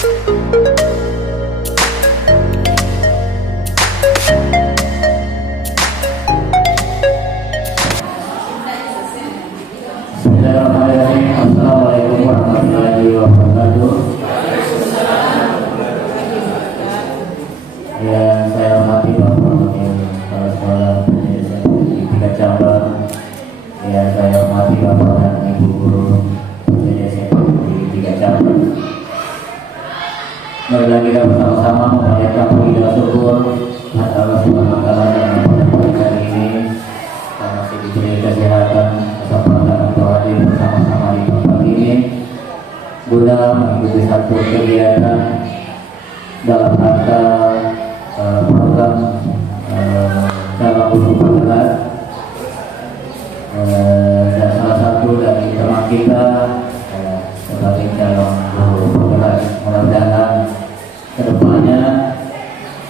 Bismillahirrahmanirrahim. Assalamualaikum warahmatullahi wabarakatuh. Yang saya hormati Bapak Wakil Kepala Sekolah Pendidikan di tingkat cabang, yang saya hormati Bapak dan Ibu Guru pendidikan di tingkat cabang. Marilah kita bersama-sama memanjatkan puji dan syukur kepada Allah Subhanahu wa Ta'ala yang pada pagi hari ini kita masih diberi kesehatan, kesempatan untuk hadir bersama-sama di tempat ini guna mengikuti satu kegiatan dalam rangka program dalam guru penggerak, dan salah satu dari teman kita sebagai calon guru penggerak. Mudah-mudahan kedepannya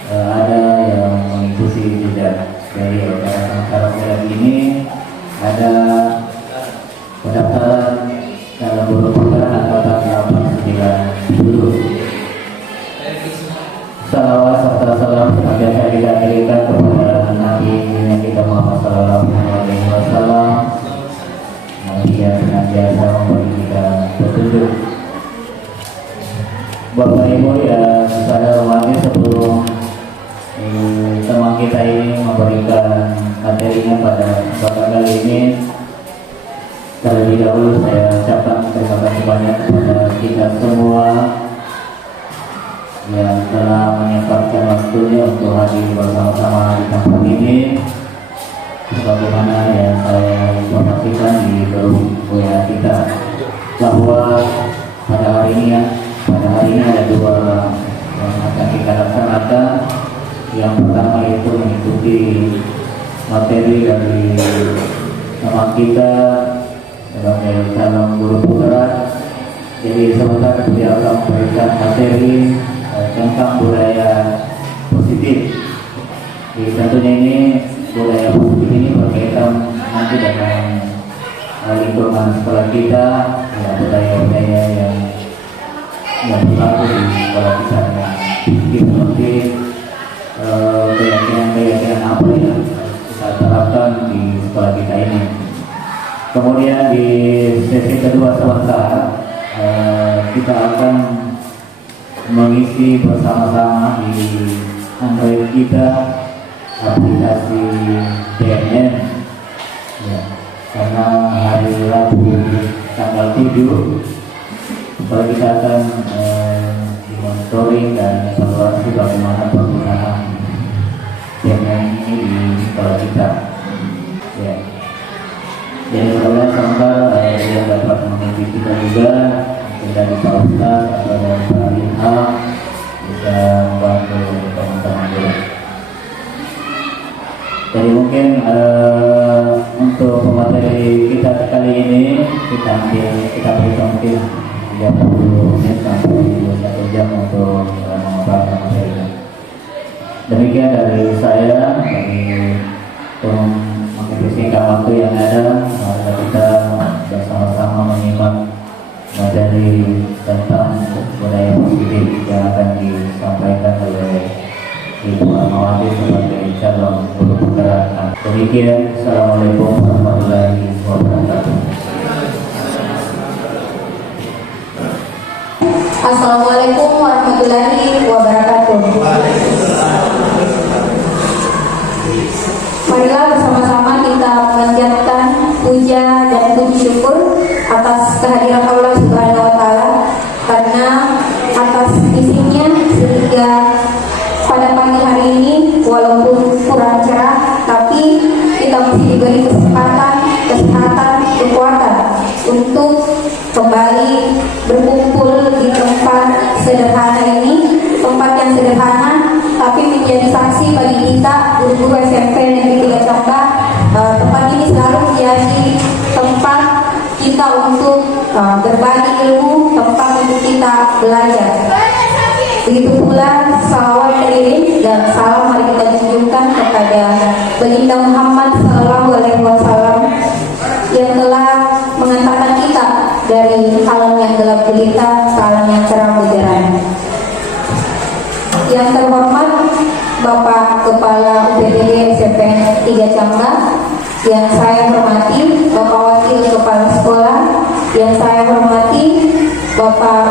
ada yang mengikuti jejak dari acara program ini, ada pendaftaran dalam guru penggerak angkatan 897. Salawat serta salam senantiasa kita kirimkan kepada Nabi kita Muhammad Sallallahu Alaihi Wasallam, yang senantiasa memberi kita petunjuk. Bapak Ibu yang saya hormati, sebelum teman kita ini memberikan materinya pada kesempatan kali ini, terlebih dahulu saya ucapkan terima kasih banyak kepada kita semua yang telah menyempatkan waktunya untuk hadir bersama-sama di tempat ini. Sebagaimana yang saya informasikan di grup WA kita, bahwa pada hari ini ada dua yang akan kita laksanakan. Yang pertama yaitu mengikuti materi dari teman kita sebagai calon guru penggerak. Jadi sebentar dia akan memberikan materi tentang budaya positif. Jadi tentunya ini budaya positif ini berkaitan nanti dengan lingkungan sekolah kita, ya, budaya-budaya yang berlaku di sekolah kita, seperti keyakinan apa yang kita terapkan di sekolah kita ini. Kemudian di sesi kedua sebentar kita akan mengisi bersama-sama di Android kita aplikasi BNN, ya, karena hari Rabu tanggal 7 kita akan monitoring dan evaluasi bagaimana penggunaan BNN ini di sekolah kita, ya. Jadi mudah-mudahan semoga yang dapat mengikuti kita juga dari Pak Ustaz atau dari Pak Ilham bisa membantu teman-teman juga. Jadi mungkin untuk materi kita kali ini kita berikan mungkin 30 menit sampai 1 jam untuk mengobrolkan materi. Demikian dari saya, untuk singkat waktu yang ada, mari kita bersama-sama menyimak materi tentang budaya positif yang akan disampaikan oleh Ibu Amawati sebagai calon guru penggerak. Demikian, Assalamualaikum warahmatullahi wabarakatuh. Assalamualaikum warahmatullahi wabarakatuh. Marilah bersama-sama kita mengucapkan puja dan puji syukur atas kehadiran Allah Subhanahu wa Ta'ala, karena atas isinya sehingga pada pagi hari ini walaupun kurang cerah, tapi kita masih diberi kesempatan, kekuatan untuk kembali berkumpul di tempat sederhana ini, tempat yang sederhana tapi menjadi saksi bagi kita guru-guru SMP Negeri 3 Camba. Tempat ini selalu menjadi tempat kita untuk berbagi ilmu, tempat untuk kita belajar. Begitu pula salawat teriring dan salam mari kita tunjukkan kepada Baginda Muhammad Sallallahu Alaihi Wasallam yang telah mengantarkan kita dari alam yang gelap gulita kita ke alam yang cerah buderan. Yang terhormat Bapak Kepala UPTD SMPN 3 Cangga, yang saya hormati Bapak Wakil Kepala Sekolah, yang saya hormati Bapak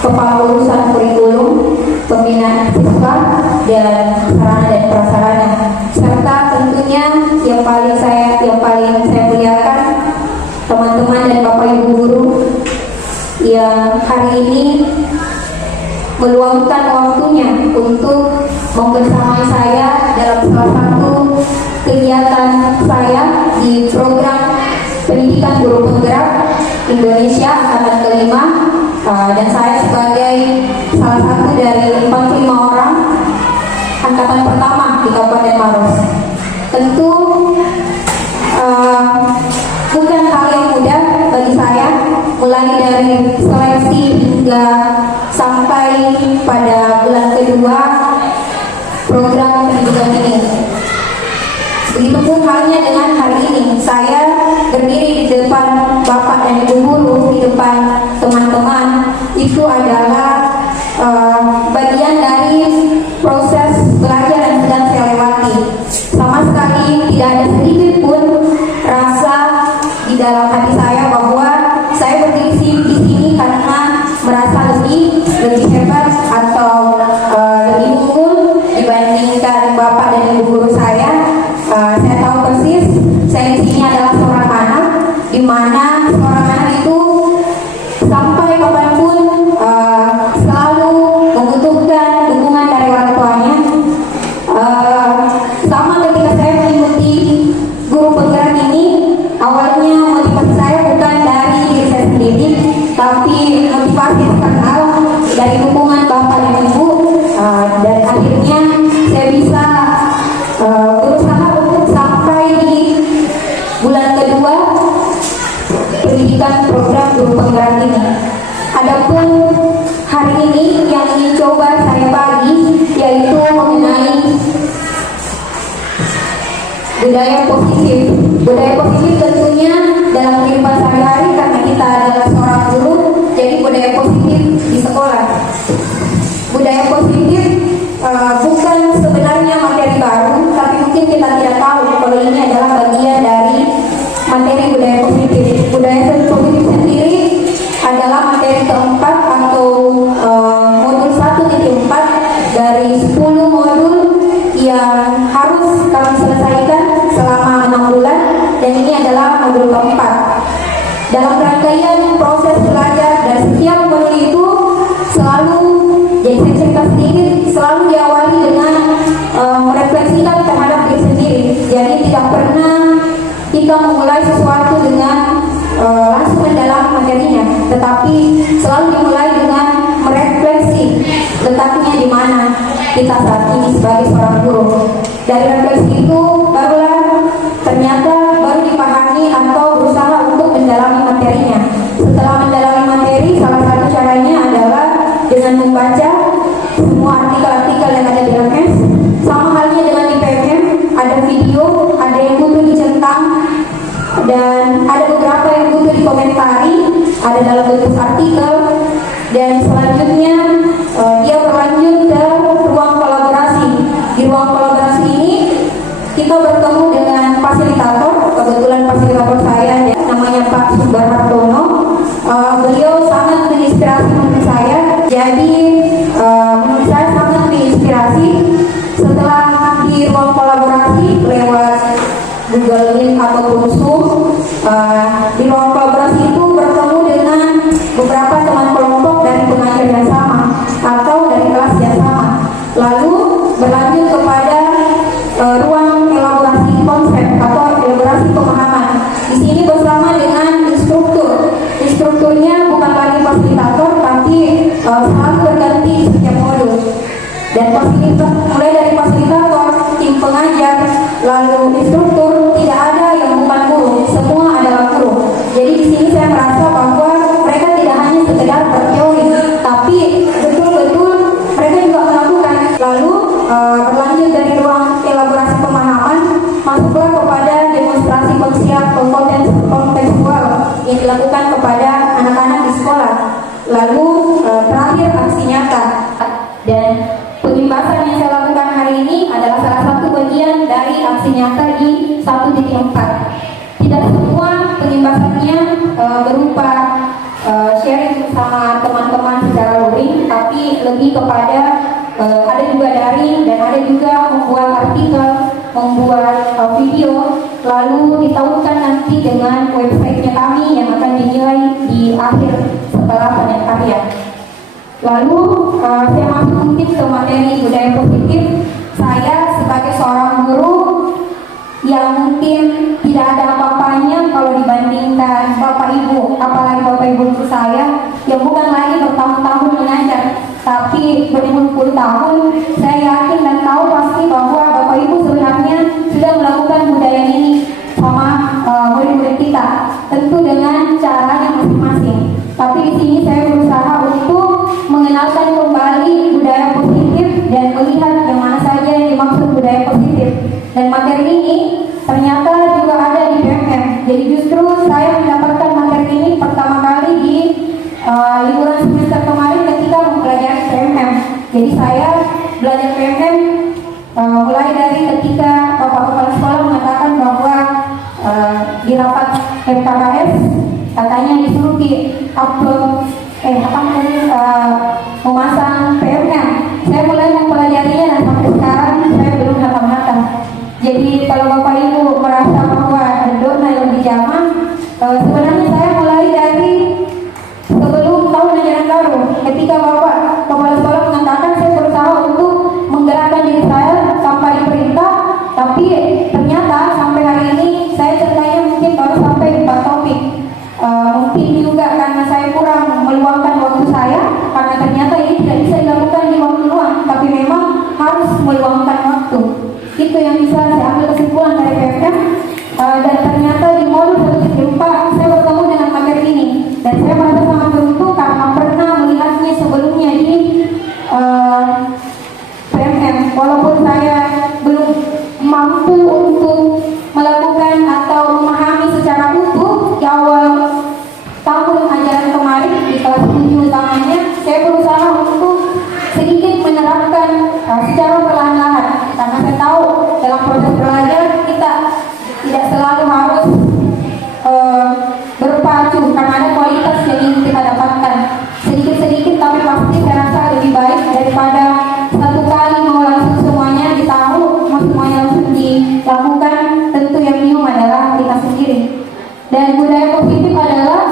Kepala Urusan Kurikulum, Pembinaan Siswa, dan Sarana dan Prasarana, serta tentunya yang paling saya muliakan teman-teman dan Bapak Ibu guru yang hari ini meluangkan waktunya untuk membersamai saya dalam salah satu kegiatan saya di program pendidikan guru penggerak Indonesia angkatan kelima, dan saya sebagai salah satu dari 45 orang angkatan pertama di Kabupaten Maros. Tentu bukan hal yang mudah bagi saya, mulai dari seleksi hingga sampai pada bulan kedua program pendidikan ini. Begitupun halnya dengan hari ini, saya berdiri di depan Bapak dan Ibu guru, di depan teman-teman, itu adalah bagian dari proses belajar yang sedang saya lewati. Sama sekali tidak ada sedikit pun rasa di dalam hati saya bahwa saya berdiri di sini karena merasa lebih hebat atau lebih unggul dibandingkan Bapak dan Ibu guru saya. Saya tahu persis saya di sini adalah seorang anak, di mana seorang anak itu sampai kapanpun selalu membutuhkan dukungan dari orang tuanya. Sama ketika saya mengikuti guru penggerak ini, awalnya motivasi saya bukan dari diri saya sendiri, tapi motivasi eksternal dari dukungan Bapak dan Ibu, dan akhirnya saya bisa berusaha untuk sampai di bulan kedua pendidikan program guru penggerak ini. Adapun hari ini yang ingin coba saya bagi yaitu mengenai budaya positif. Budaya positif tentunya dalam kehidupan sehari-hari karena kita adalah seorang guru, jadi budaya positif di sekolah. Budaya positif bukan sebenarnya materi baru, tapi mungkin kita tidak tahu kalau ini adalah bagian dari materi budaya positif. Budaya positif sendiri adalah materi keempat atau modul 1.4 dari 10 modul yang harus kami selesaikan selama 6 bulan, dan ini adalah modul keempat. Dalam rangkaian proses belajar dan setiap modul itu selalu, jadi saya cerita sedikit, selalu diawali dengan merefleksikan terhadap diri sendiri. Jadi tidak pernah kita memulai sesuatu dengan langsung mendalam materinya, tetapi selalu dimulai dengan merefleksi letaknya di mana kita saat ini sebagai seorang guru. Dari refleksi itu barulah ternyata baru dipahami atau berusaha untuk mendalami materinya. Setelah mendalami materi, salah satu caranya adalah dengan membaca semua artikel-artikel yang ada di LMS. Sama halnya dengan di PMM, ada video, ada yang butuh dicentang, dan ada beberapa yang butuh dikomentari, ada dalam bentuk artikel. Dan selanjutnya dia berlanjut ke ruang kolaborasi. Di ruang kolaborasi ini kita bertemu dengan fasilitator. Kebetulan fasilitator saya namanya Pak Subarhartono. Beliau sangat menginspirasi menurut saya. Jadi menurut saya sangat menginspirasi. Setelah di ruang kolaborasi lewat Google Meet ataupun Zoom, di ruang kolaborasi itu bertemu dengan beberapa teman kelompok dari pengajar yang sama atau dari kelas yang sama. Lalu berlanjut kepada ruang elaborasi konsep atau elaborasi pemahaman. Di sini bersama dengan instruktur. Instrukturnya bukan lagi fasilitator, tapi selalu berganti setiap modul. Dan fasilitator, mulai dari fasilitator, tim pengajar, lalu instruktur, tidak ada yang bukan guru, semua adalah guru. Jadi di sini saya merasa bahwa mereka tidak hanya sekedar berteori, tapi betul-betul mereka juga melakukan. Lalu berlanjut dari ruang elaborasi pemahaman, masuklah kepada demonstrasi kontekstual yang dilakukan kepada anak-anak di sekolah. Lalu sama teman-teman secara luring, tapi lebih kepada ada juga daring dan ada juga membuat artikel, membuat video, lalu ditautkan nanti dengan websitenya kami yang akan dinilai di akhir setelah panen karya. Lalu saya masuk mungkin ke materi budaya positif. Saya sebagai seorang guru yang mungkin tidak ada apa-apanya kalau dibandingkan Bapak Ibu, apalagi Bapak Ibu saya yang bukan lagi bertahun-tahun mengajar, tapi berpuluh-puluh tahun. Saya yakin dan tahu pasti bahwa Bapak Ibu sebenarnya sudah melakukan budaya ini sama murid-murid kita, tentu dengan caranya masing-masing. Tapi di sini saya berusaha untuk mengenalkan kembali budaya positif dan melihat yang mana saja yang dimaksud budaya positif. Dan materi ini ternyata juga ada di PMM. Jadi justru saya mendapatkan materi ini pertama kali di liburan semester kemarin ketika mempelajari PMM. Jadi saya belajar PMM mulai dari ketika Bapak Kepala Sekolah mengatakan bahwa di rapat FKKS katanya disuruh di upload memasang PMM. Saya mulai mempelajarinya dan sampai sekarang saya belum hafal-hafal. Jadi kalau Bapak Ibu merasa bahwa dona yang lebih zaman, sebenarnya saya mulai dari sebelum tahun ajaran baru. Ketika Bapak Kepala Sekolah mengatakan, saya berusaha untuk menggerakkan diri saya tanpa diperintah, tapi ternyata sampai hari ini saya ceritanya mungkin baru sampai 4 topik. Mungkin juga karena saya kurang meluangkan waktu saya, karena ternyata ini tidak bisa dilakukan di waktu luang, tapi memang harus meluangkan waktu. Itu yang bisa saya ambil kesimpulan dari PMM. Dan ternyata di modul 1.4 saya bertemu dengan materi ini, dan saya merasa sangat beruntung karena pernah melihatnya sebelumnya di PMM. Walaupun saya belum mampu untuk melakukan atau memahami secara utuh di awal tahun ajaran kemarin di kelas 7 utamanya, saya berusaha untuk sedikit menerapkan secara perlahan-lahan, karena saya tahu dalam proses belajar kita tidak selalu harus berpacu, karena ada kualitas yang ingin kita dapatkan sedikit-sedikit, tapi pasti saya rasa lebih baik daripada satu kali mau langsung semuanya ditahu, mau semuanya langsung dilakukan. Tentu yang bingung adalah kita sendiri. Dan budaya positif adalah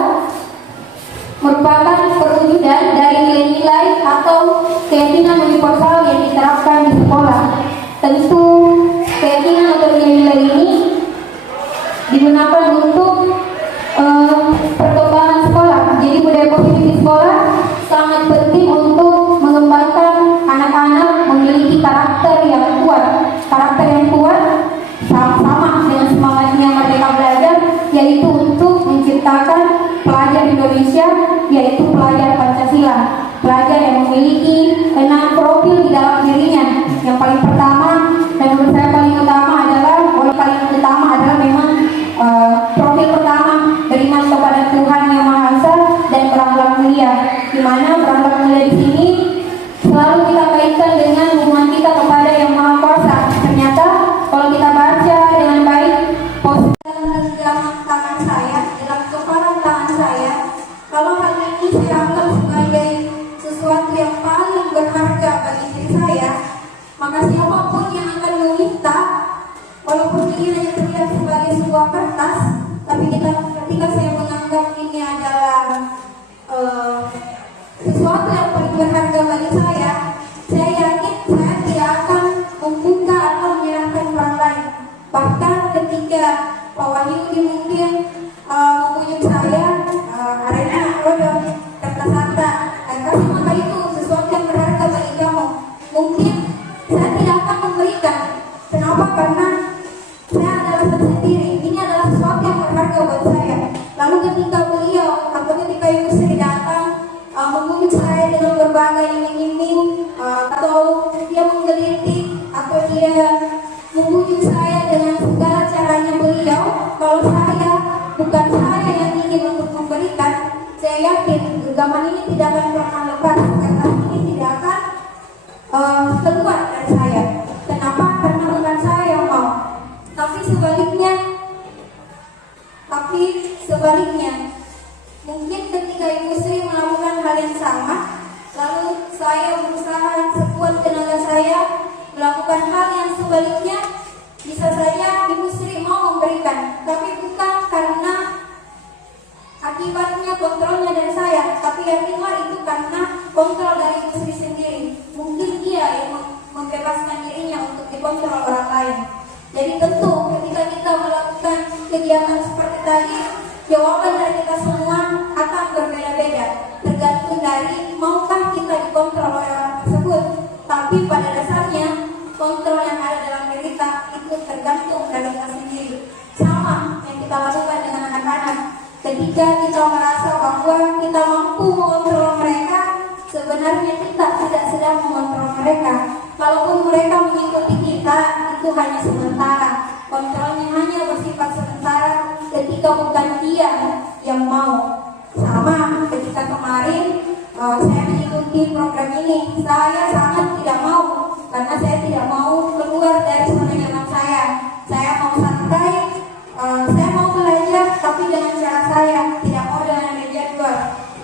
merupakan perwujudan dari nilai-nilai atau keyakinan universal yang diterapkan di sekolah. Tentu keyakinan atau nilai-nilai ini digunakan untuk perkembangan sekolah. Jadi budaya positif di sekolah sangat penting untuk mengembangkan anak-anak memiliki karakter yang kuat. Karakter yang kuat sama dengan semangatnya Merdeka Belajar, yaitu untuk menciptakan pelajar Indonesia, yaitu pelajar Pancasila, pelajar yang memiliki 6 profil di dalam dirinya. Yang paling pertama dan menurut saya paling utama adalah memang profil pertama, beriman kepada Tuhan Yang Maha Esa dan berakhlak mulia. Di mana berakhlak mulia di sini selalu kita kaitkan dengan hubungan kita kepada Yang Maha Kuasa. Ternyata kalau kita baca dengan baik dalam tangan saya, dalam kepalan tangan saya, kalau hal ini saya anggap sebagai sesuatu yang paling berharga bagi diri saya, maka siapapun yang akan meminta, walaupun ini hanya terlihat sebagai sebuah kertas, tapi ketika saya menganggap ini adalah sesuatu yang paling berharga bagi saya yakin saya tidak akan membuka atau menyerahkan orang lain. Bahkan ketika Pak Wahyudi mungkin mengunjung saya, Arena, Rodon, kertas harta, kasih maka itu sesuatu yang berharga bagi kamu. Mungkin saya tidak akan memberikan. Kenapa? Karena saya adalah sendiri. Ini adalah sesuatu yang berharga buat saya. Lalu ketika beliau atau ketika Ibu Sri datang mengunjung saya dengan berbagai iming-iming, atau dia menggelitik, atau dia mengunjung saya dengan segala caranya beliau, kalau saya bukan saya yang ingin untuk memberikan, saya yakin genggaman ini tidak akan pernah lepas, karena ini tidak akan keluar dari saya. Kenapa? Karena bukan saya yang mau, tapi sebaliknya mungkin ketika Ibu Sri melakukan hal yang sama, lalu saya berusaha sekuat tenaga saya melakukan hal yang sebaliknya, bisa saja ibu Sri mau memberikan, tapi bukan karena akibatnya kontrolnya dari saya, tapi yakinlah itu karena kontrol dari ibu Sri sendiri. Mungkin dia yang membebaskan dirinya untuk dikontrol orang lain. Jadi tentu ketika kita melakukan kegiatan seperti tadi, jawaban dari kita semua akan berbeda-beda, tergantung dari maukah kita dikontrol oleh orang tersebut. Tapi pada dasarnya kontrol yang ada dalam diri kita itu tergantung dari kita sendiri. Sama yang kita lakukan dengan anak-anak. Ketika kita merasa bahwa kita mampu mengontrol mereka, sebenarnya kita tidak sedang mengontrol mereka. Kalaupun mereka mengikuti kita, itu hanya sementara. Kontrolnya hanya bersifat sementara ketika bukan dia yang mau. Sama ketika kemarin saya mengikuti program ini, saya sangat tidak mau, karena saya tidak mau keluar dari zona nyaman saya. Saya mau santai, saya mau belajar, tapi dengan cara saya, tidak mau dengan media luar.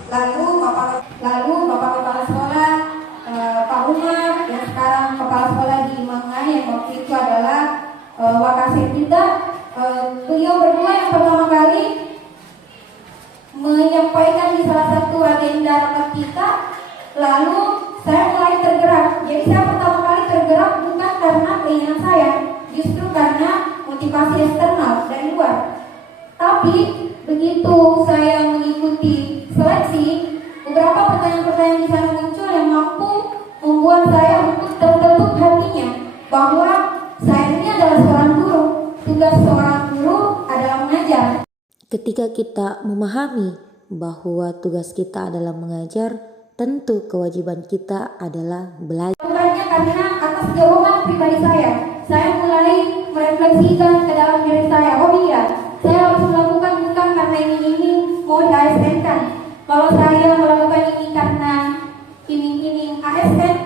Lalu Bapak Kepala Sekolah, Pak Umar, yang sekarang Kepala Sekolah di Mangan, yang waktu itu adalah Wakasir kita, beliau berdua yang pertama kali menyampaikan di salah satu agenda rapat kita, lalu saya mulai tergerak. Jadi saya pertama kali tergerak bukan karena keinginan saya, justru karena motivasi eksternal dari luar. Tapi begitu saya mengikuti seleksi, beberapa pertanyaan-pertanyaan di sana muncul yang mampu membuat saya untuk tertutup hatinya bahwa saya ini adalah seorang guru. Tugas seorang guru adalah mengajar. Ketika kita memahami bahwa tugas kita adalah mengajar, tentu kewajiban kita adalah belajar. Bukannya karena atas dorongan pribadi saya mulai merefleksikan ke dalam diri saya. Oh iya, saya harus melakukan bukan karena ini mau di-ASN-kan. Kalau saya melakukan ini karena iming-iming ASN,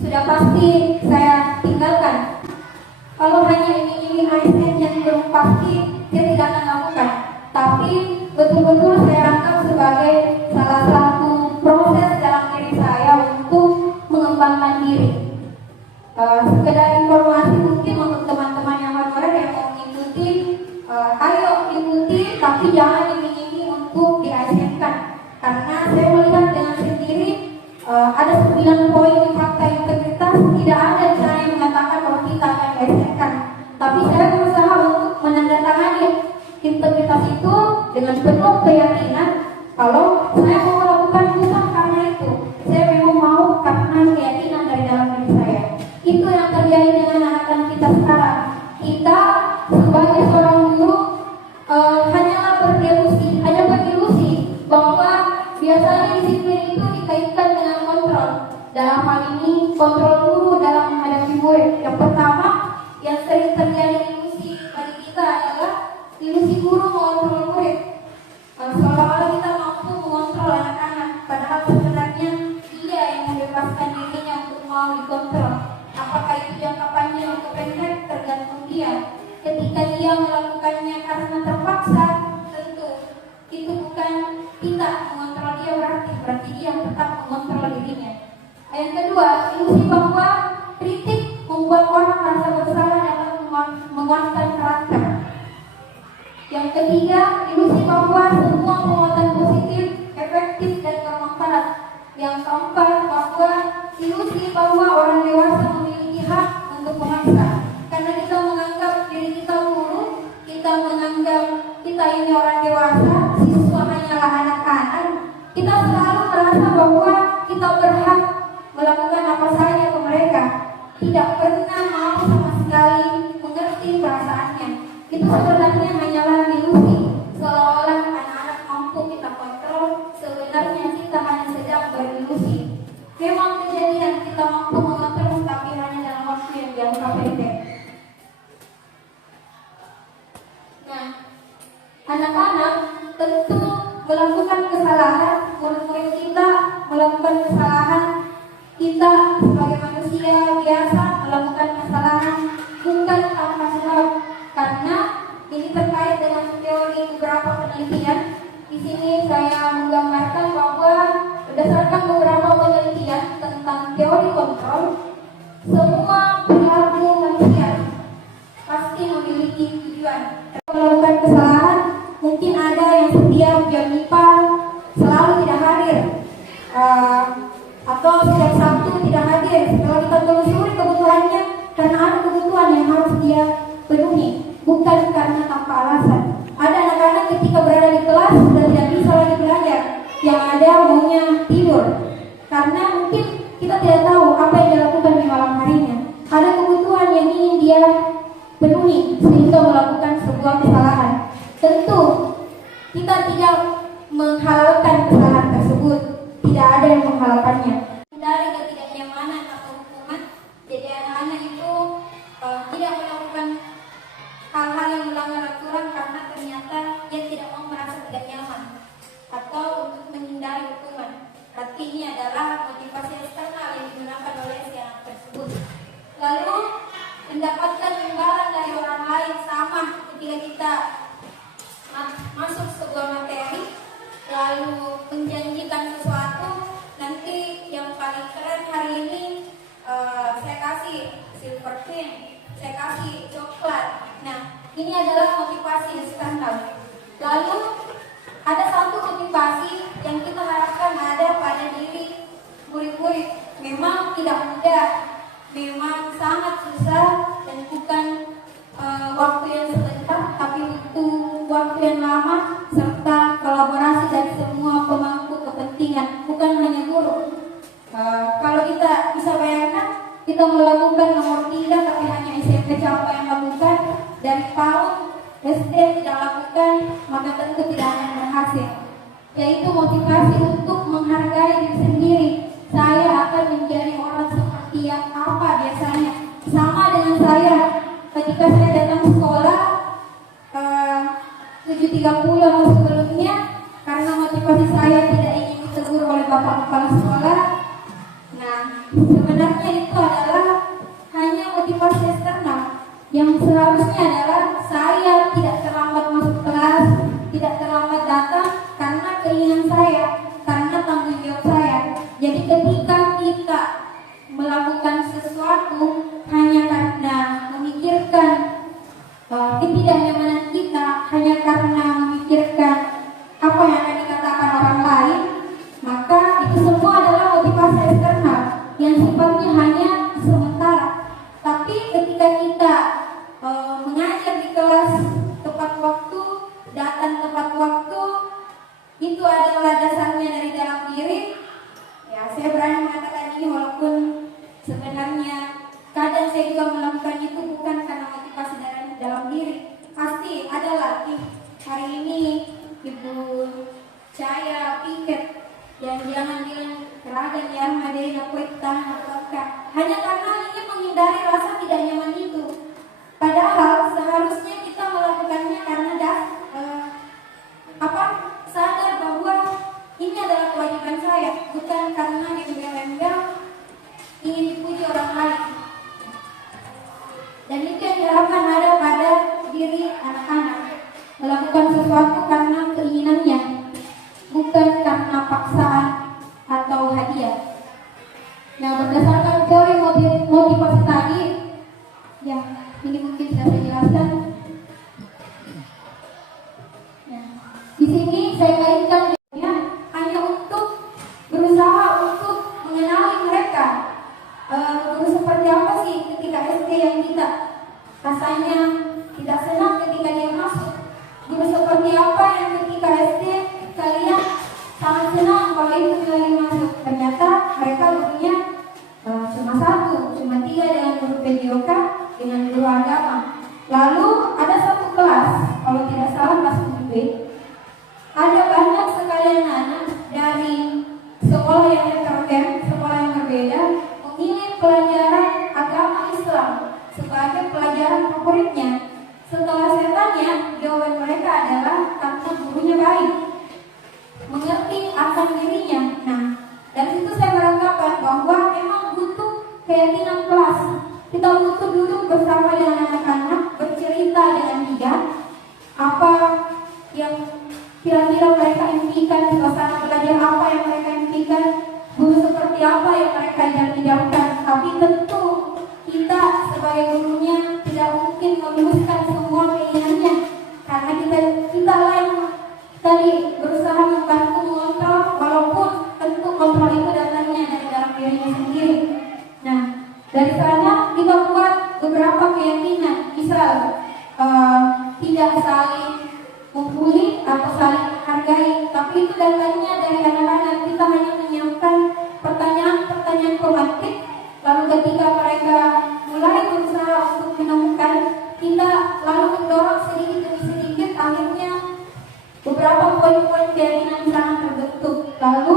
sudah pasti saya tinggalkan. Kalau hanya iming-iming ASN yang belum pasti, saya tidak akan lakukan. Tapi betul-betul saya anggap sebagai salah satu proses dalam diri saya untuk mengembangkan diri. Sekedar informasi mungkin untuk teman-teman yang honorer yang mau mengikuti, ayo ikuti, tapi jangan iming-iming untuk di-ASN-kan. Karena saya melihat dengan sendiri ada 9 poin fakta integritas, tidak ada cara yang mengatakan bahwa kita akan di-ASN-kan. Tapi saya berusaha untuk menandatangani integritas itu dengan penuh keyakinan kalau saya mau melakukan bukan karena itu, saya memang mau karena keyakinan dari dalam diri saya. Itu yang terjadi dengan anak-anak kita sekarang. Kita sebagai seorang guru hanyalah berilusi bahwa biasanya disiplin itu dikaitkan dengan kontrol. Dalam hal ini kontrol guru dalam menghadapi murid. Yang pertama yang sering terjadi ilusi bagi kita adalah ilusi guru mengontrol murid. Seolah-olah kita mampu mengontrol anak-anak, padahal sebenarnya dia yang membebaskan dirinya untuk mau dikontrol. Apakah itu jangka panjang atau pendek tergantung dia. Ketika dia melakukannya karena terpaksa, tentu itu bukan kita mengontrol dia, berarti dia tetap mengontrol dirinya. Yang kedua, ilusi bahwa kritik membuat orang merasa bersalah dalam menguatkan karakter. Yang ketiga, ilusi bahwa semua penguatan positif, efektif dan bermanfaat. Yang keempat, bahwa ilusi bahwa orang dewasa memiliki hak untuk memaksa. Karena kita menganggap diri kita guru, kita menganggap kita ini orang dewasa, siswa hanyalah anak-anak. Kita selalu merasa bahwa kita berhak melakukan apa saja ke mereka. Tidak pernah mau sama sekali mengerti perasaannya. Itu sebenarnya hanyalah ilusi. Seolah-olah anak-anak mampu kita kontrol, sebenarnya kita hanya sedang berilusi. Memang kejadian kita mampu mengontrol, tapi hanya dalam waktu yang jangka pendek. Nah, anak-anak tentu melakukan kesalahan, murid-murid kita melakukan kesalahan. Kita sebagai manusia biasa melakukan kesalahan bukan tanpa sebab. Karena ini terkait dengan teori beberapa penelitian. Di sini saya menggambarkan bahwa berdasarkan harus dia penuhi, bukan karena tanpa alasan. Ada anak-anak ketika berada di kelas sudah tidak bisa lagi belajar, yang ada maunya tidur, karena mungkin kita tidak tahu apa yang dilakukan di malam harinya. Ada kebutuhan yang ingin dia penuhi sehingga melakukan sebuah kesalahan. Tentu kita tidak menghalalkan kesalahan tersebut, tidak ada yang menghalalkannya. Dari ketidaknyamanan atau hukuman, jadi anak-anak itu tidak melakukan hal-hal yang melanggar aturan karena ternyata dia tidak mau merasa tidak nyaman atau untuk menghindari hukuman. Berarti ini adalah motivasi eksternal yang digunakan oleh si anak tersebut. Lalu mendapatkan imbalan dari orang lain sama ketika kita masuk sebuah materi, lalu menjanjikan sesuatu. Nanti yang paling keren hari ini saya kasih silver pin, saya kasih coklat. Nah, ini adalah motivasi eksternal. Lalu ada satu motivasi yang kita harapkan ada pada diri murid-murid. Memang tidak mudah, memang sangat susah dan bukan waktu yang sebentar, tapi butuh waktu yang lama serta kolaborasi dari semua pemangku kepentingan, bukan hanya guru. Kalau kita bisa bayangkan, kita melakukan nomor 3 tapi hanya SMP Campa yang lakukan, dari PAUD SD tidak lakukan, maka tentu tidak akan berhasil. Yaitu motivasi untuk menghargai diri sendiri. Saya akan menjadi orang seperti yang apa biasanya. Sama dengan saya ketika saya datang sekolah 7.30 atau sebelumnya, karena motivasi saya tidak ingin ditegur oleh Bapak Kepala Sekolah. Nah, sebenarnya itu adalah hanya motivasi eksternal yang seharusnya adalah saya tidak terlambat masuk kelas, tidak terlambat datang karena keinginan saya, karena tanggung jawab saya. Jadi ketika kita melakukan sesuatu hanya karena memikirkan ketidaknyamanan kita, hanya karena memikirkan apa yang akan dikatakan orang lain, maka itu semua adalah motivasi eksternal yang sifatnya hanya sementara. Tapi ketika kita mengajar di kelas tepat waktu, datang tepat waktu, itu adalah dasarnya dari dalam diri. Ya, saya berani mengatakan ini walaupun sebenarnya kadang saya juga melakukan itu bukan karena motivasi dari dalam diri. Pasti ada latih. Hari ini Ibu saya piket yang jangan bilang keragan yang hadirin aku tahan apakah hanya karena ingin menghindari rasa tidak nyaman itu. Padahal seharusnya kita melakukannya karena sadar bahwa ini adalah kewajiban saya, bukan karena embel-embel ingin dipuji orang lain. Dan itu yang diharapkan ada pada diri anak-anak, melakukan sesuatu karena keinginannya, bukan karena paksaan atau hadiah. Nah, berdasarkan teori motivasi tadi, ya ini mungkin sudah saya jelaskan. Nah, di sini saya kaitkan hanya untuk berusaha untuk mengenali mereka. Guru seperti apa sih ketika SD yang kita rasanya tidak senang ketika dia masuk? Guru seperti apa yang ketika SD kalian sangat senang kalau itu kali masuk? Ternyata mereka gurunya cuma 1, cuma 3 dengan guru PJOK, dengan guru agama. Lalu ada satu kelas, kalau tidak salah kelas 7B, ada banyak sekali anak dari sekolah yang heterogen, sekolah yang berbeda, memilih pelajaran agama Islam sebagai pelajaran favoritnya. Setelah saya tanya, jawaban mereka adalah karena gurunya baik, mengerti akan dirinya. Nah, dari situ saya beranggapan bahwa memang butuh keyakinan kelas. Kita butuh duduk bersama dengan anak-anak, bercerita dengan dia apa yang kira-kira mereka impikan, suasana belajar apa yang mereka impikan, guru seperti apa yang mereka idam-idamkan. Tapi tentu kita sebagai gurunya tidak mungkin meluluskan semua keinginannya, karena kita lain tadi berusaha membantu mengontrol, walaupun tentu kontrol itu datangnya dari dalam dirinya sendiri. Nah, dari sana kita buat beberapa beberapa keyakinan, misal tidak saling membuli atau saling menghargai, tapi itu datangnya dari anak-anak. Kita hanya menyiapkan pertanyaan-pertanyaan romantik, lalu ketika mereka mulai berusaha untuk menemukan, kita lalu mendorong sedikit demi sedikit, akhirnya beberapa poin-poin keyakinan di sana terbentuk. Lalu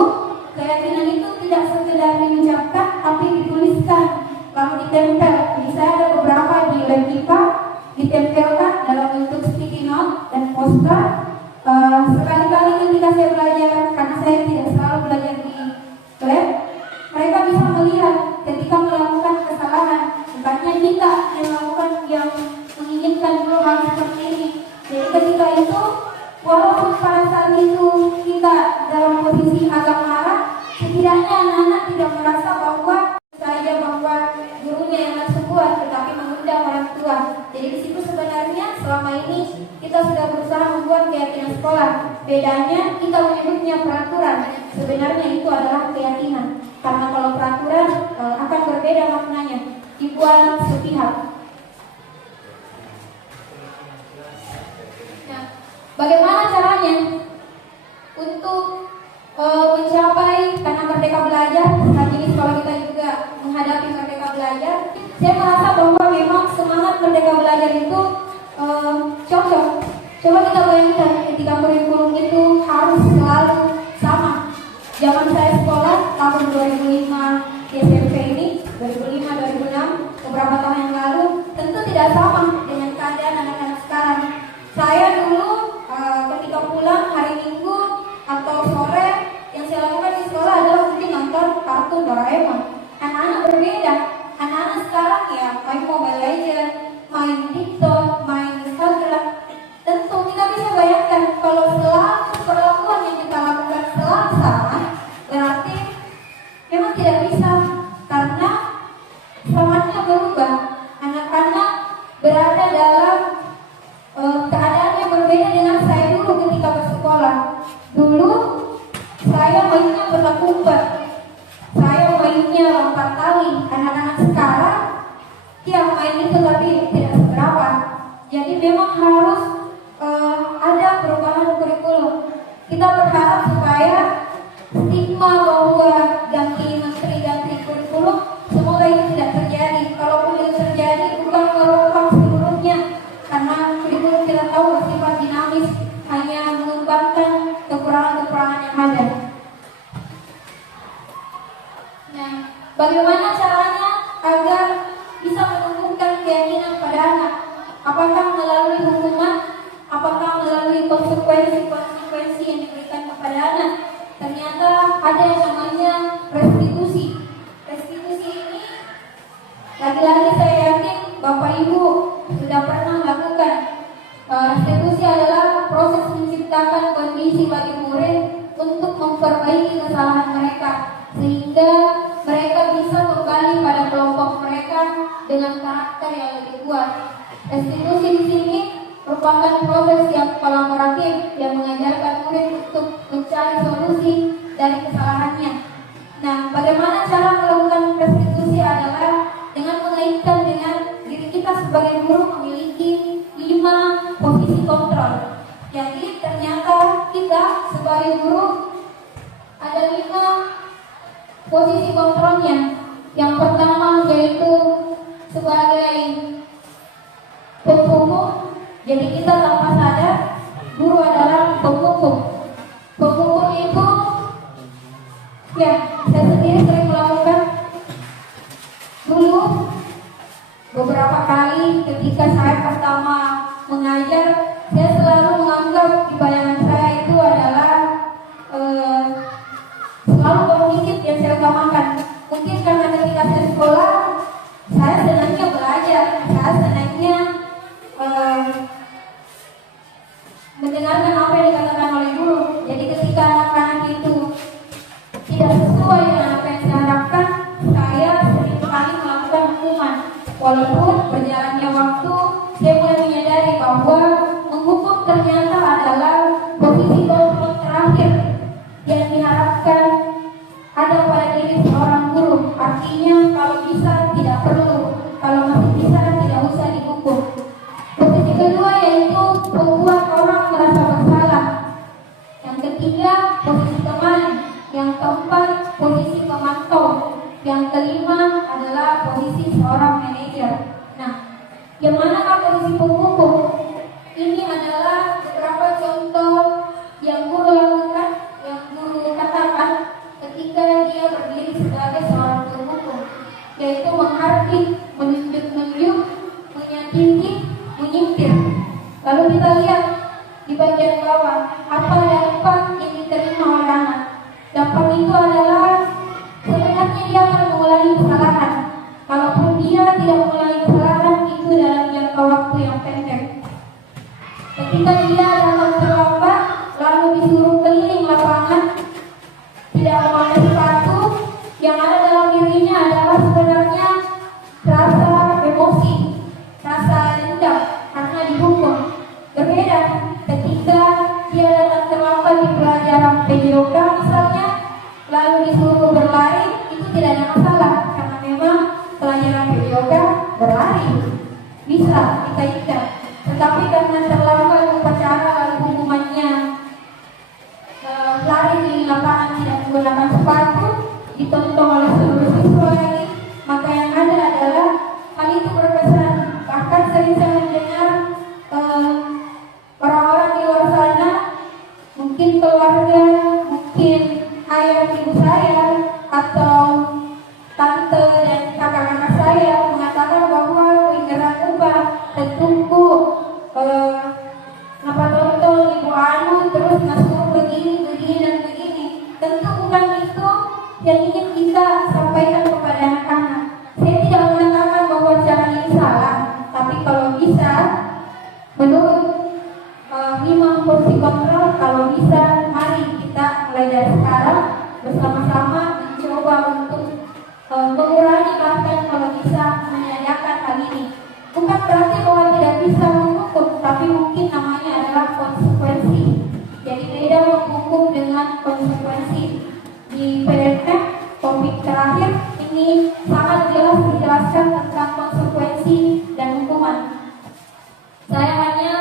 keyakinan itu tidak sekedar diucapkan, tapi dituliskan, lalu ditempel. Jadi saya ada beberapa di lab IPA, ditempelkan dalam bentuk sticky note dan poster. Sekali-kali ketika saya belajar, karena saya tidak selalu belajar di lab, mereka bisa melihat ketika melakukan kesalahan, bukannya kita yang melakukan yang menginginkan dulu hal seperti ini. Jadi ketika itu, walaupun pada saat itu kita dalam posisi agak marah, setidaknya anak-anak tidak merasa bahwa gurunya yang langsung buat, tetapi mengundang orang tua. Jadi di situ sebenarnya selama ini kita sudah berusaha membuat keyakinan sekolah. Bedanya kita menyebutnya peraturan, sebenarnya itu adalah keyakinan. Karena kalau peraturan akan berbeda maknanya, dibuat sepihak. Nah, bagaimana caranya untuk mencapai karena merdeka belajar? Saat ini sekolah kita juga menghadapi merdeka belajar. Saya merasa bahwa memang semangat merdeka belajar itu cocok. Coba kita bayangkan ketika kurikulum itu harus selalu sama. Zaman saya sekolah tahun 2005 di SMP ini, 2005-2006, beberapa tahun yang lalu, tentu tidak sama dengan keadaan anak-anak sekarang. Saya dulu ketika pulang hari Minggu atau sore, yang saya lakukan di sekolah adalah mungkin nonton kartun Doraemon. Anak-anak berbeda. Anak-anak sekarang ya main Mobile Legends, main TikTok, main Instagram. Tentu kita bisa bayangkan kalau selalu perlakuan yang kita lakukan selalu sama, berarti memang tidak bisa, karena zamannya berubah. Anak-anak berada dalam keadaan yang berbeda dengan saya dulu ketika bersekolah. Dulu saya mainnya petak umpet, saya mainnya lompat tali. Anak-anak sekarang tiap main itu tapi tidak seberapa. Jadi memang harus ada perubahan kurikulum. Kita berharap supaya stigma bahwa ganti menteri, ganti kurikulum, semoga itu tidak terjadi. Kalaupun itu terjadi, bukan merubah seluruhnya, karena kurikulum kita tahu bersifat dinamis, hanya mengembangkan kekurangan-kekurangan yang ada. Nah, bagaimana caranya agar bisa menumbuhkan keyakinan pada anak? Apakah melalui hukuman? Apakah melalui konsekuensi yang diberikan kepada anak? Ternyata ada yang namanya restitusi. Restitusi ini, lagi-lagi saya yakin Bapak Ibu sudah pernah melakukan. Restitusi adalah proses menciptakan kondisi bagi murid untuk memperbaiki kesalahan mereka, sehingga mereka bisa kembali pada kelompok mereka dengan karakter yang lebih kuat. Restitusi di sini merupakan proses yang kolaboratif yang mengajarkan murid untuk mencari solusi dari kesalahannya. Nah, bagaimana cara melakukan restitusi adalah dengan mengaitkan dengan diri kita sebagai guru memiliki 5 posisi kontrol. Jadi ternyata kita sebagai guru ada 5 posisi kontrolnya. Yang pertama yaitu sebagai penghukum. Jadi kita tanpa sadar guru adalah penghukum. Penghukum itu ya saya sendiri sering melakukan. Dulu beberapa kali ketika saya pertama mengajar, saya selalu menganggap di bayangan saya itu adalah selalu kognitif yang saya utamakan. Mungkin karena ketika saya sekolah, saya senangnya belajar, saya senangnya mendengarkan apa yang dikatakan oleh guru. Jadi ketika anak-anak itu tidak sesuai dengan apa yang saya harapkan, saya sering kali melakukan hukuman. Walaupun berjalannya waktu, saya mulai menyadari bahwa menghukum ternyata adalah posisi kontrol terakhir yang diharapkan ada pada diri seorang guru. Artinya kalau bisa tidak perlu, kalau masih bisa tidak Yang kelima adalah posisi seorang manajer. Nah, yang manakah posisi pemukul? Ini adalah beberapa contoh yang guru lakukan, yang guru katakan ketika dia berdiri sebagai seorang pemukul, yaitu menghardik, menunjuk-nunjuk, menyakiti, menyindir. Lalu kita lihat di bagian bawah, apa dampak yang diterima oleh anak. Dampak itu adalah sebenarnya dia akan mengulangi kesalahan. Kalaupun dia tidak mengulangi kesalahan itu dalam jangka waktu yang pendek. Ketika dia datang terlambat, lalu disuruh keliling lapangan, tidak memakai sepatu, yang ada dalam dirinya adalah sebenarnya rasa emosi, rasa dendam karena dihukum. Berbeda ketika dia datang terlambat di pelajaran PJOK misalnya, lalu disuruh berlari, itu tidak ada masalah karena memang pelajaran PJOK berlari bisa dikaitkan. Tetapi karena terlambat upacara lalu hukumannya lari di lapangan tidak menggunakan sepatu, ditonton oleh seluruh siswa lagi, maka yang ada adalah hal itu berkesan. Bahkan sering saya mendengar orang-orang di luar sana, mungkin keluarga, mungkin ayah ibu saya atau tante dan kakak-kakak saya mengatakan bahwa inggeran upah tentuku apa tonton ibu anu terus masuk begini dan begini. Tentu bukan itu yang ingin kita sampaikan kepada anak-anak. Saya tidak mengatakan bahwa cara ini salah, tapi kalau bisa menurut lima posisi kontrol, kalau bisa mari kita mulai dari sekarang bersama-sama mencoba untuk mengurangi, bahkan kalau bisa menyediakan hal ini. Bukan berarti bahwa tidak bisa menghukum, tapi mungkin namanya adalah konsekuensi. Jadi beda menghukum dengan konsekuensi. Di PDP topik terakhir ini sangat jelas dijelaskan tentang konsekuensi dan hukuman. Saya hanya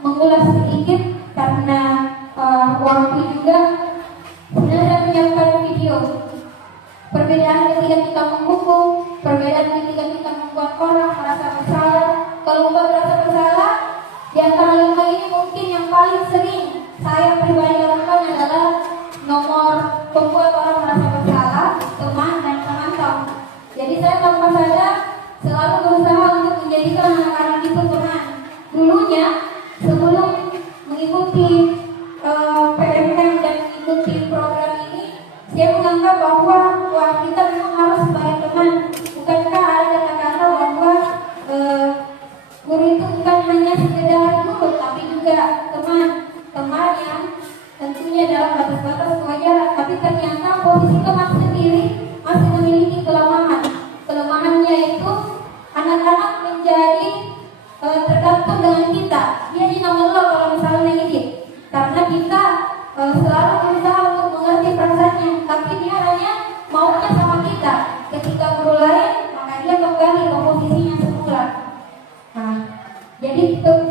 mengulas sedikit karena waktu juga. Saya menyiapkan video perbedaan ketika kita menghukum, perbedaan ketika kita membuat orang merasa bersalah. Kalau membuat merasa bersalah, di antara lima ini mungkin yang paling sering saya pribadi lakukan adalah nomor membuat orang merasa bersalah, teman dan pemantau. Jadi saya tanpa sadar selalu berusaha untuk menjadikan anak-anak itu teman. Dulunya sebelum mengikuti PMM dan mengikuti program ini, saya menganggap bahwa kita memang harus sebagai teman. Bukankah ada kata-kata bahwa guru itu bukan hanya sekedar guru, tapi juga teman yang tentunya dalam batas-batas kewajaran. Tapi ternyata posisi teman sendiri masih memiliki kelemahan. Kelemahannya itu anak-anak menjadi tergantung dengan kita. Dia tidak mengeluh kalau misalnya ini, karena kita selalu berusaha untuk mengerti perasaannya, tapi dia hanya maunya sama kita. Ketika guru lain, maka dia kembali ke posisinya semula. Nah, jadi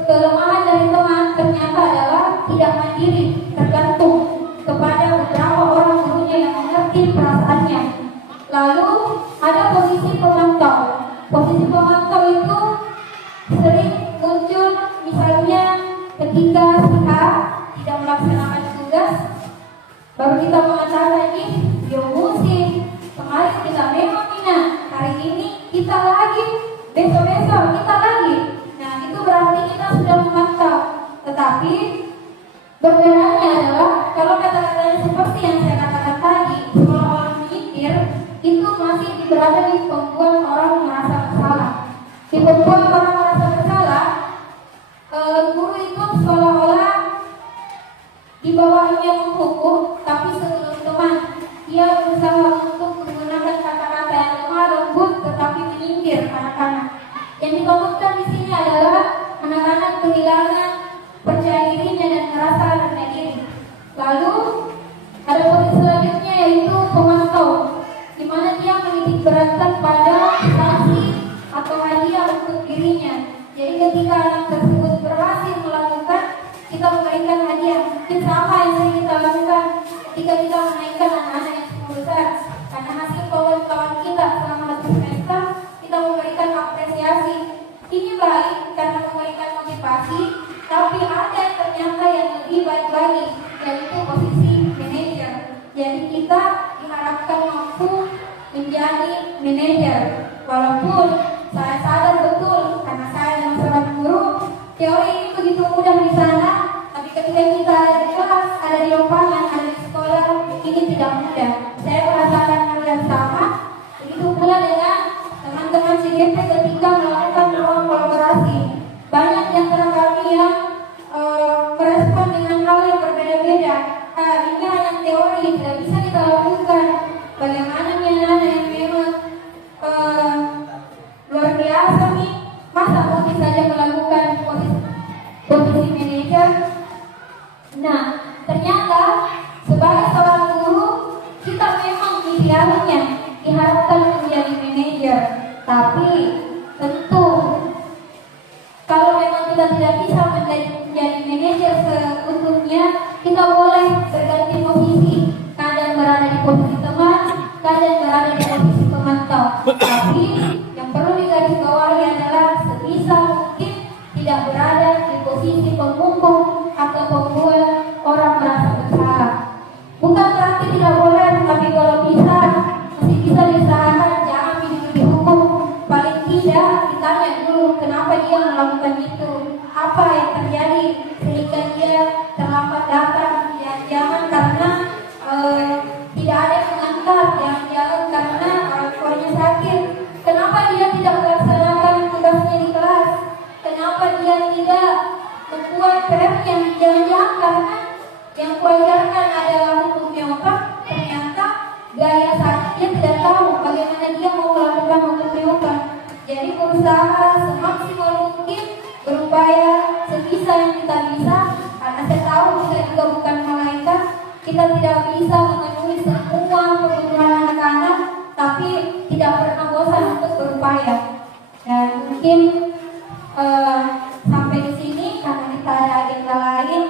kelemahan dari teman ternyata adalah tidak mandiri, tergantung kepada beberapa orang gurunya yang mengerti perasaannya. Lalu ada posisi pemantau. Posisi pemantau itu sering muncul misalnya ketika si A tidak melaksanakan tugas, baru kita mengatakan ini dia musim, kemarin kita memang minat, hari ini kita lagi, besok-besok kita lagi. Nah itu berarti kita sudah memantau. Tetapi perbedaannya adalah kalau kata-katanya seperti yang saya katakan tadi, seolah-olah menyindir, itu masih berada di pembuat orang merasa bersalah. Di pembuat orang merasa bersalah, guru itu seolah-olah di bawahnya menghukum, tapi sebelum teman dia berusaha untuk menggunakan kata-kata yang lemah lembut tetapi menyindir anak-anak. Yang dimaksudkan di sini adalah anak-anak kehilangan percaya dirinya dan merasa rendah diri. Lalu ada posisi selanjutnya yaitu pemantau, di mana dia menitik beratkan pada sanksi atau hadiah untuk dirinya. Jadi ketika anak tersebut berhasil melakukan, kita memberikan hadiah. Mungkin sama yang sering kita lakukan ketika kita menaikkan anak-anak yang cukup besar, karena hasil kawan-kawan kita menjadi manajer. Walaupun saya sadar betul karena saya yang seorang guru, teori ini begitu mudah di sana, tapi ketika kita ada di kelas, ada di lapangan, ada di sekolah, ini tidak mudah. Saya merasakan hal yang sama. Begitu pula dengan teman-teman CGP ketika melakukan ruang kolaborasi. Banyak di antara kami yang merespon dengan hal yang berbeda-beda. Ini hanya teori, tidak bisa kita lakukan. Bagaimana anak yang memang luar biasa nih, masa mungkin saja melakukan posisi manajer. Nah, ternyata sebagai seorang guru kita memang idealnya diharapkan menjadi manajer, tapi tentu kalau memang kita tidak bisa menjadi manajer seutuhnya, kita boleh berganti posisi, kadang berada di posisi teman, kadang berada di posisi pemantau. Tapi yang perlu digarisbawahi adalah sebisa mungkin tidak berada di posisi penghukum atau pembuat orang merasa bersalah. Bukan berarti tidak boleh, tapi kalau bisa masih bisa diusahakan, jangan dihukum. Paling tidak ditanya dulu kenapa dia melakukan itu, apa yang terjadi sehingga dia terlambat datang. Jangan karena tidak ada yang mengantar, jangan karena orang tuanya sakit. Kenapa dia tidak melaksanakan tugasnya di kelas? Kenapa dia tidak membuat PR-nya? Jangan-jangan karena yang kuajarkan adalah hukum Neopak, ternyata gaya saja dia tidak tahu bagaimana dia mau melakukan hukum Neopak. Jadi berusaha semaksimal mungkin, berupaya sebisa yang kita bisa, karena saya tahu kita juga bukan malaikat, kita tidak bisa memenuhi semua kebutuhan anak-anak, tapi tidak pernah bosan untuk berupaya. Dan mungkin sampai di sini karena kita ada agenda lain.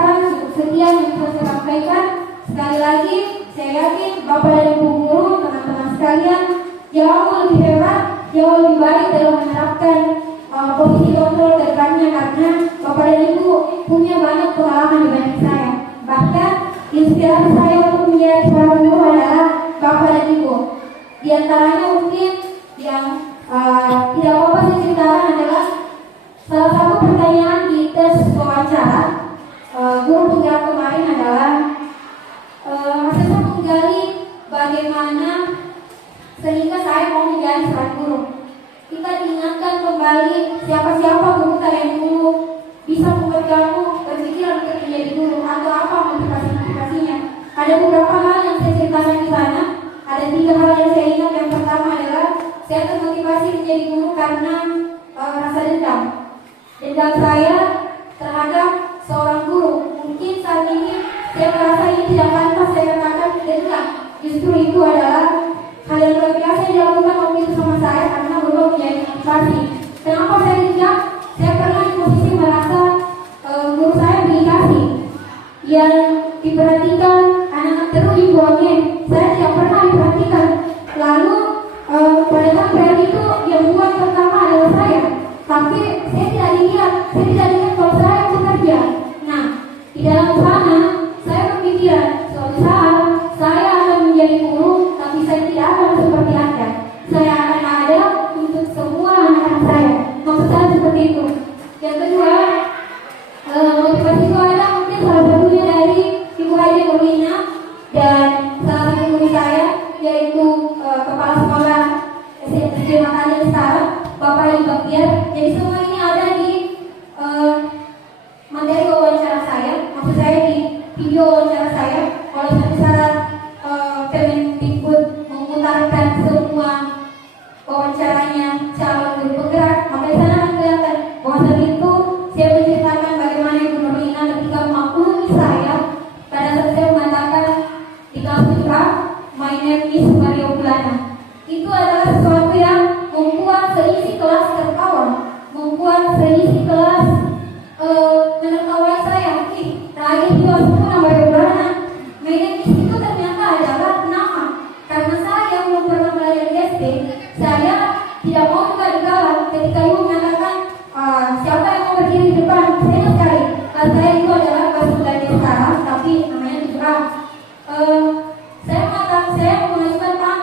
Cukup sekian yang bisa saya sampaikan. Sekali lagi, saya yakin Bapak dan Ibu guru, teman-teman sekalian, jauh lebih hebat, jauh lebih baik dalam menerapkan posisi kontrol depannya, karena Bapak dan Ibu punya banyak pengalaman dibanding saya. Bahkan inspirasi saya untuk menjadi seorang guru adalah Bapak dan Ibu. Di antaranya mungkin yang tidak apa-apa saya ceritakan adalah salah satu pertanyaan di tes wawancara guru penggerak kemarin adalah saya menggali bagaimana sehingga saya mau menjadi seorang guru. Kita diingatkan kembali siapa-siapa guru kita yang dulu bisa membuat kamu berpikiran untuk menjadi guru, atau apa motivasi-motivasinya. Ada beberapa hal yang saya ceritakan di sana. Ada 3 hal yang saya ingat. Yang pertama adalah saya termotivasi menjadi guru karena rasa dendam saya terhadap seorang guru. Mungkin saat ini saya merasa ini tidak pantas saya katakan dendam. Justru itu adalah hal yang luar biasa yang dilakukan waktu itu sama saya, karena berubah menjadi motivasi. Kenapa saya dendam? Saya pernah di posisi merasa guru saya berdikasi yang diperhatikan anak-anak terus dibuangnya. Saya tidak pernah diperhatikan. Lalu pada saat PR itu yang buat pertama adalah saya, tapi saya tidak dilihat kalau saya bekerja. Nah, di dalam sana saya berpikiran suatu saat saya akan menjadi guru, tapi saya tidak akan seperti Anda. Saya akan ada untuk semua anak-anak saya. Maksud saya seperti itu. Yang kedua, motivasi itu ada mungkin salah satunya dari Ibu Haji Nurlina dan salah satu guru saya, yaitu Kepala Sekolah SD Makanan sekarang, Bapak Ibu Baktiar. Jadi semua ini ada di materi wawancara saya, maksud saya di video wawancara saya. Kalau suatu saat Kemendikbud memutarkan semua wawancaranya calon guru penggerak, maka di sana akan kelihatan bahwa saat itu saya menceritakan bagaimana Ibu Nurlina ketika memaklumi saya pada saat saya mengatakan di kelas 7A, my name is Mario Bulana. Itu adalah sesuatu yang membuat seisi kelas tertawa, membuat seisi kelas menertawai saya. Lagi juga semua Mario Bulana. My name is itu ternyata adalah nama, karena saya belum pernah belajar di SD. Saya tidak mau juga digalau ketika ibu mengatakan siapa yang mau berdiri di depan. Saya sekali, saya itu adalah kelas 9 sekarang, tapi namanya juga saya mengatakan saya mengajukan tangan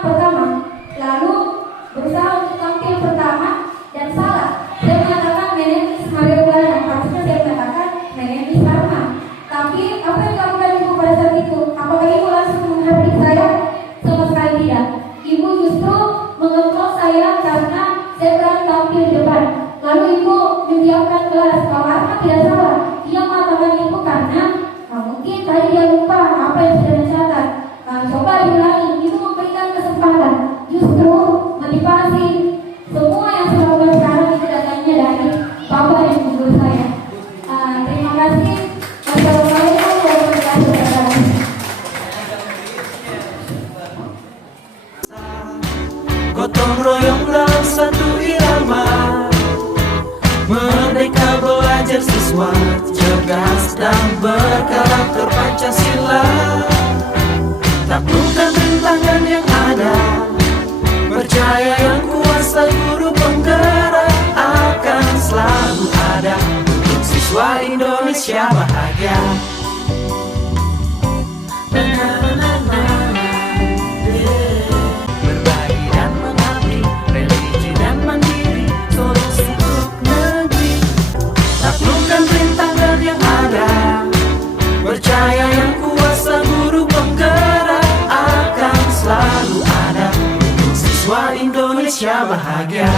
siswa cerdas dan berkarakter Pancasila. Taklukkan rintangan yang ada, percaya yang kuasa guru penggerak akan selalu ada untuk siswa Indonesia bahagia. Berbagi dan mengabdi, religi dan mandiri, solusi untuk negeri. Taklukkan rintangan yang ada, percaya yang kuasa guru penggerak akan selalu ada untuk siswa Indonesia bahagia.